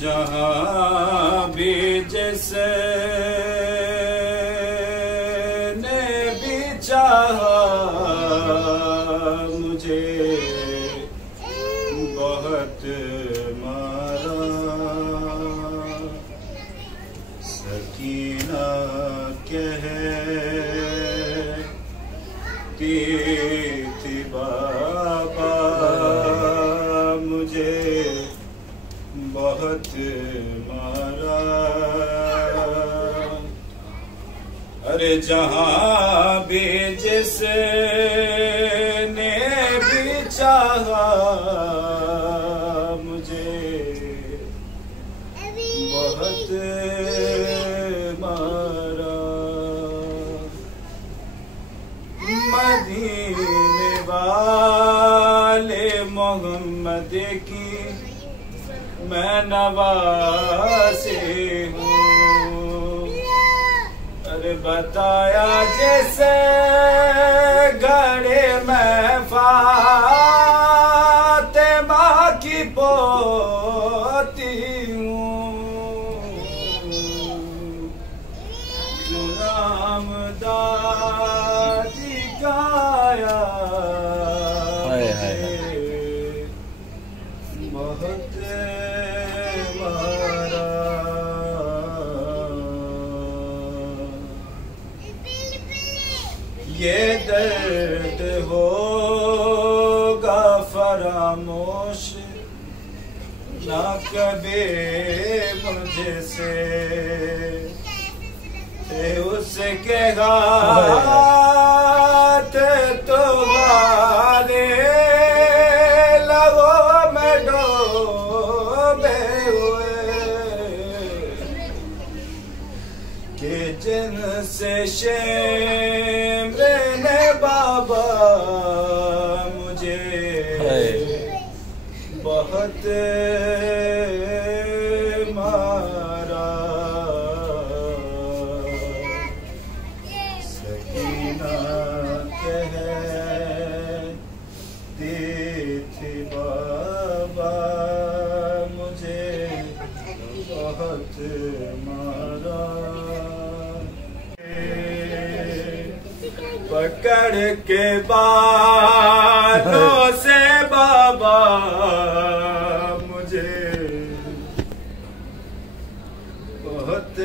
جہاں بھی جس نے بھی چاہا مجھے بہت مارا، سکینہ کہتی تھی بابا مجھے بہت مارا، ارے جہاں بھی جس نے بھی چاہا مجھے بہت مارا، مدینے والے محمد کی میں نواسی ہوں، ارے بتایا جیسے گھڑے میں فاطمہ کی پوتی ہوں، نام دادی گایا بہت مارا، یہ درد ہوگا فراموش نہ کبھی مجھ سے، اس کے ہاتھ تمہارے لبوں میں ڈوبے ہوئے کہ جن سے شمر نے بابا مجھے بہت مارا، سکینہ کہتی تھی بابا مجھے بہت مارا، پکڑ کے بالوں سے بابا مجھے بہت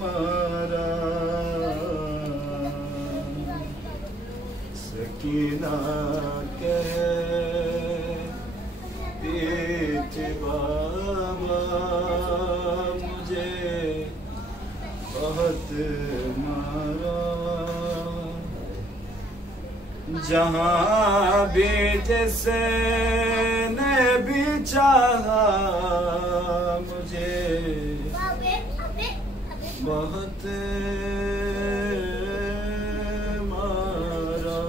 مارا، سکینہ کہتی تھی بابا مجھے بہت مارا، جہاں بھی جس نے بھی چاہا مجھے بہت مارا،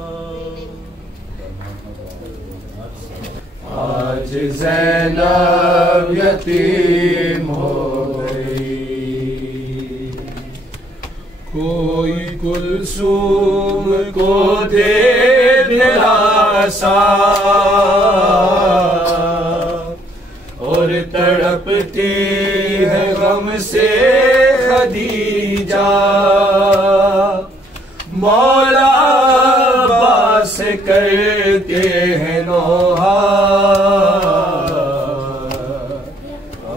آج زینب یتیم ہو گئی، کوئی کلثوم کو دے دلاسا، اور تڑپتی ہے غم سے خدیجہ، مولا عباس کرتے ہیں نوحہ،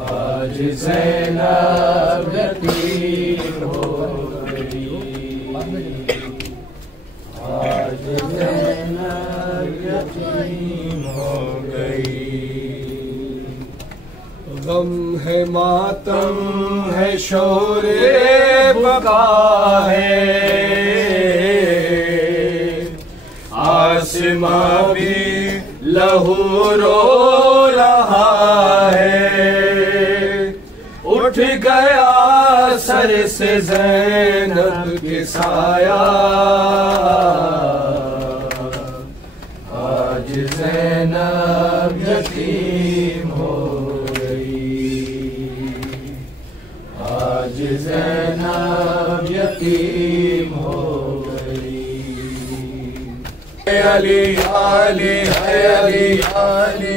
آج زینب یتیم ہو گئی، آج زینب یتیم ہو گئی، غم ہے ماتم ہے شور بقا ہے، آسماں بھی لہو رو رہا ہے، اٹھ گیا سر سے زینب کے سایہ، آج زینب یتیم ہو گئی، آج زینب یتیم ہو گئی، اے علی علی اے علی علی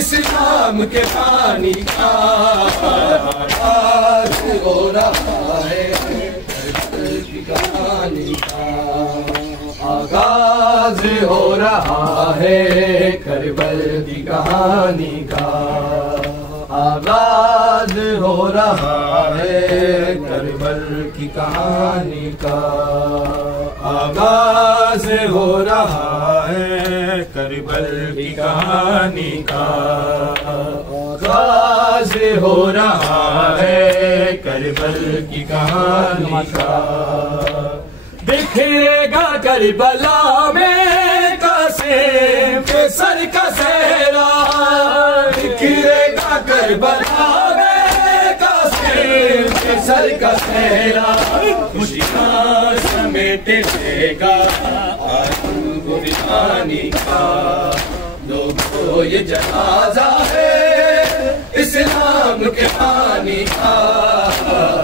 اسلام کے پانی کا آغاز ہو رہا ہے کربل کی کہانی کا آغاز ہو رہا ہے کربل کی کہانی کا آغاز ہو رہا ہے کربل کی کہانی کا آغاز ہو رہا ہے کربل کی کہانی کا آغاز ہو رہا ہے کربل کی کہانی کا بکھرے گا کربلا میں قاسم کے سر کا صحرا بکھرے گا کربلا میں قاسم کے سر کا صحرا خوشیاں سمیٹ لے گا عالم قربانی کا لوگوں یہ جنازہ ہے اسلام کے پانی کا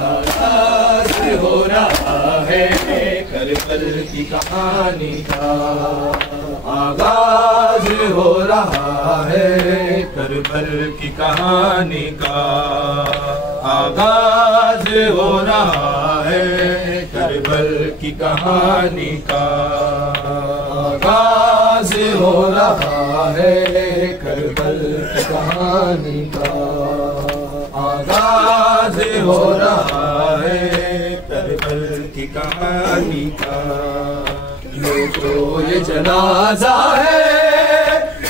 آغاز ہو رہا ہے کربل کی کہانی کا آغاز ہو رہا ہے کربل کی کہانی کا آغاز ہو رہا ہے کربل کی کہانی کا آغاز ہو رہا ہے کربل کی کہانی کا آغاز ہو رہا ہے کربل کی کہانی کا لوگوں یہ جنازہ ہے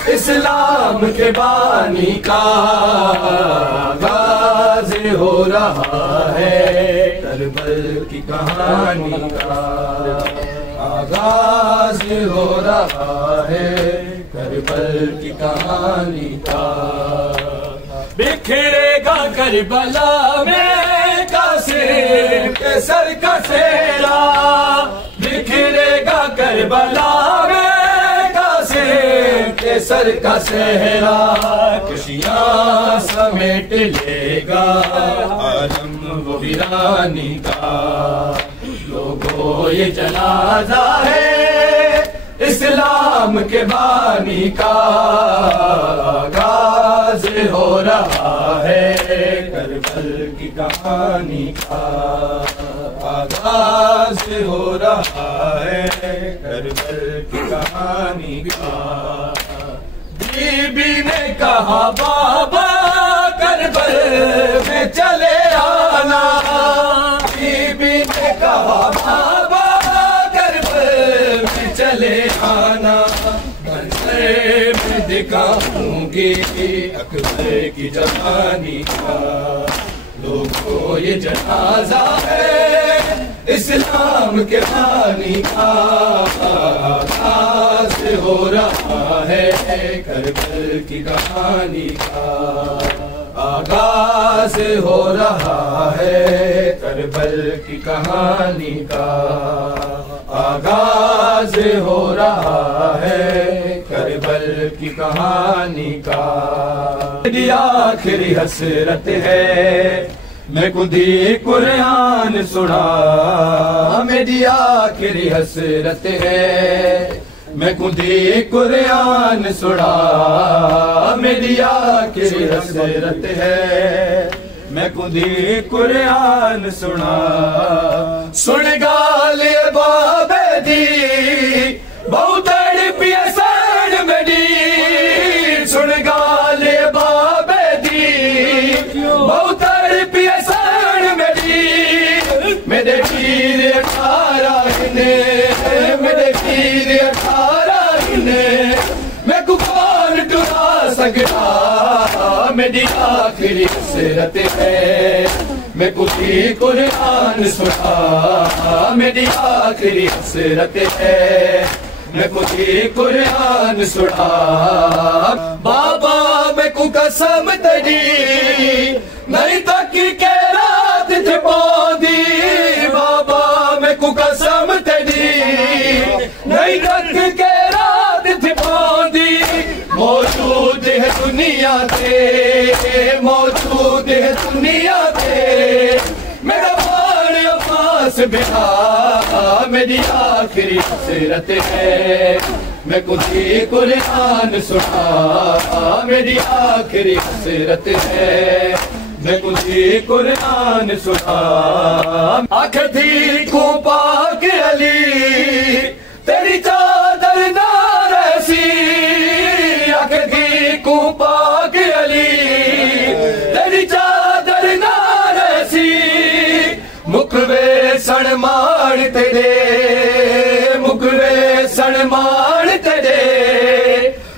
اسلام کے بانی کا آغاز ہو رہا ہے کربل کی کہانی کا آغاز ہو رہا ہے کربل کی کہانی کا بکھرے گا کربلا میں قاسم کے سر کا صحرا بکھرے گا کربلا میں قاسم کے سر کا صحرا خوشیاں سمیٹ لے گا عالم ویرانی کا لوگوں یہ جنازہ ہے اسلام کے بانی کا آغاز ہو رہا ہے کربل کی کہانی کا آغاز ہو رہا ہے کربل کی کہانی کا بی بی نے کہا بابا کربل میں چلے آنا بی بی نے کہا بابا کربل میں چلے آنا منظر میں دکھاؤں گی اکبر کی جوانی کا لوگوں یہ جنازہ ہے اسلام کے بانی کا آغاز ہو رہا ہے کربل کی کہانی کا آغاز ہو رہا ہے کربل کی کہانی کا آغاز ہو رہا ہے کربل کی کہانی کا میری آخری حسرت ہے میں خودی قرآن سنا میری آخری حسرت ہے میں خودی قرآن سنا میری آخری حسرت ہے میں خودی قرآن سنا سن گال باب دی بہت تڑپی سڑ میری سن گال باب دی بہت تڑپی سڑ میری میرے پیر 18 نے میرے پیر 18 نے میں کفار ٹرا سکتا میری آخری حسرت ہے میں خودی قرآن سنا میری آخری حسرت ہے میں خودی قرآن سنا بابا میں کو قسم تیری نہیں تک کے رات تھی پودی بابا میں کو قسم تیری نہیں تک کے رات تھی پودی موجود ہے دنیا تے موجود ہے دنیا تے میرا بار عباس بہا میری آخری حسرت ہے میں کچھ قرآن سنا میری آخری حسرت ہے میں کچھ قرآن سنا آخر تھی کو پاک علی تیری چادر نہ رسی آخر تھی کو پاک علی تیری چادر نہ رسی مکوے سن مان تیرے مکوے سن مان تیرے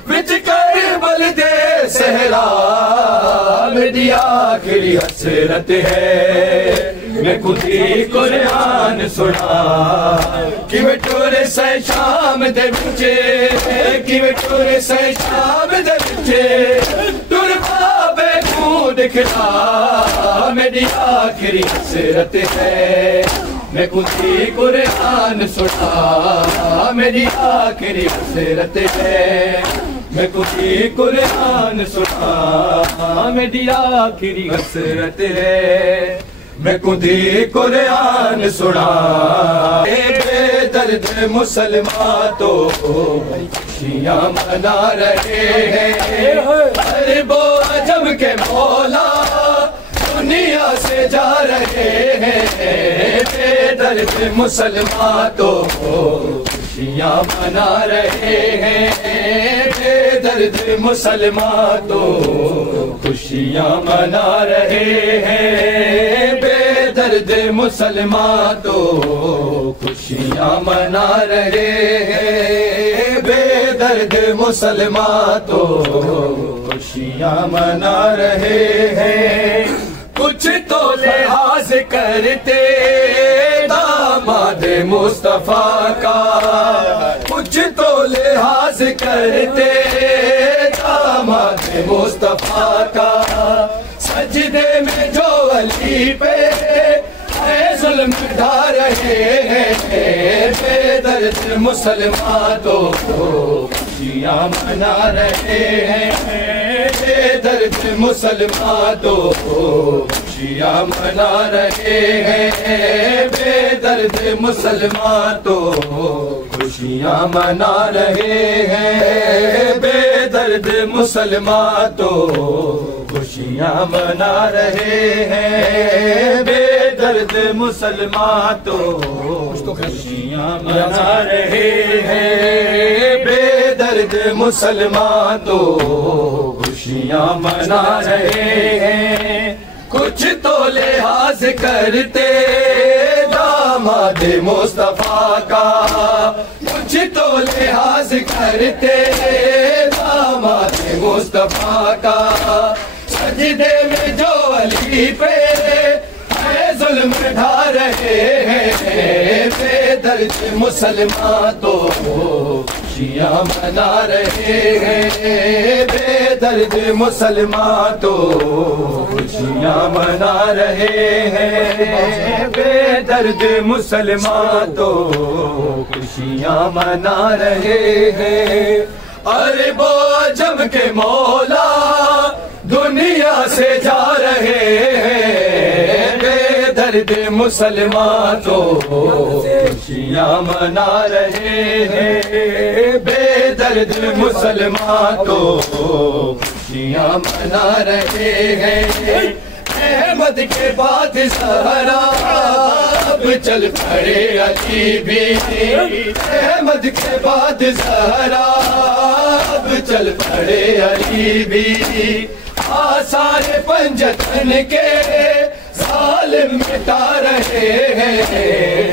وچ کربل دے صحرا میری آخری حسرت ہے میں خود ہی قرآن سنا کیویں ٹورے سے شام دے وچے کیویں ٹورے سے شام دے وچے ٹر پاوے کو دکھلا میری آخری حسرت ہے میں خود ہی قرآن سنا میری آخری حسرت ہے میں خود ہی قرآن سنا میری آخری حسرت ہے میں خود ہی قرآن سنا بے درد مسلمان تو خوشیاں منا رہے ہیں عرب و عجم کے مولا دنیا سے جا رہے ہیں بے درد مسلمان تو خوشیاں منا رہے ہیں بے درد مسلمان تو خوشیاں منا رہے ہیں بے درد مسلمان تو خوشیاں منا رہے ہیں بے درد مسلمان تو خوشیاں منا رہے ہیں کچھ تو لحاظ کرتے داماد مصطفیٰ کا کچھ تو لحاظ کرتے داماد مصطفیٰ کا سجدے میں جو علی پہ ظلم ڈھا رہے ہیں بے درد مسلمان تو خوشیاں منا رہے ہیں بے درد مسلمان تو خوشیاں منا رہے ہیں بے درد مسلمان تو خوشیاں منا رہے ہیں بے درد مسلمان تو خوشیاں منا رہے ہیں بے درد مسلمان تو خوشیاں منا رہے ہیں بے درد مسلمان تو خوشیاں منا رہے ہیں کچھ تو لحاظ کرتے داماد مصطفیٰ کا کچھ تو لحاظ کرتے داماد مصطفیٰ کا سجدے میں جو علی پہ ظلم ڈھا رہے ہیں بے درد مسلمان تو خوشیاں منا رہے ہیں بے درد مسلمان تو خوشیاں منا رہے ہیں بے درد مسلمان تو خوشیاں منا رہے ہیں عرب و عجم کے مولا دنیا سے جا رہے ہیں بے درد مسلمان تو خوشیاں منا رہے ہیں بے درد مسلمان تو خوشیاں منا رہے ہیں احمد کے بعد زہرا اب چل پڑے علی بھی احمد کے بعد زہرا اب چل پڑے علی بھی آثار پنجتن کے ظالم مٹا رہے ہیں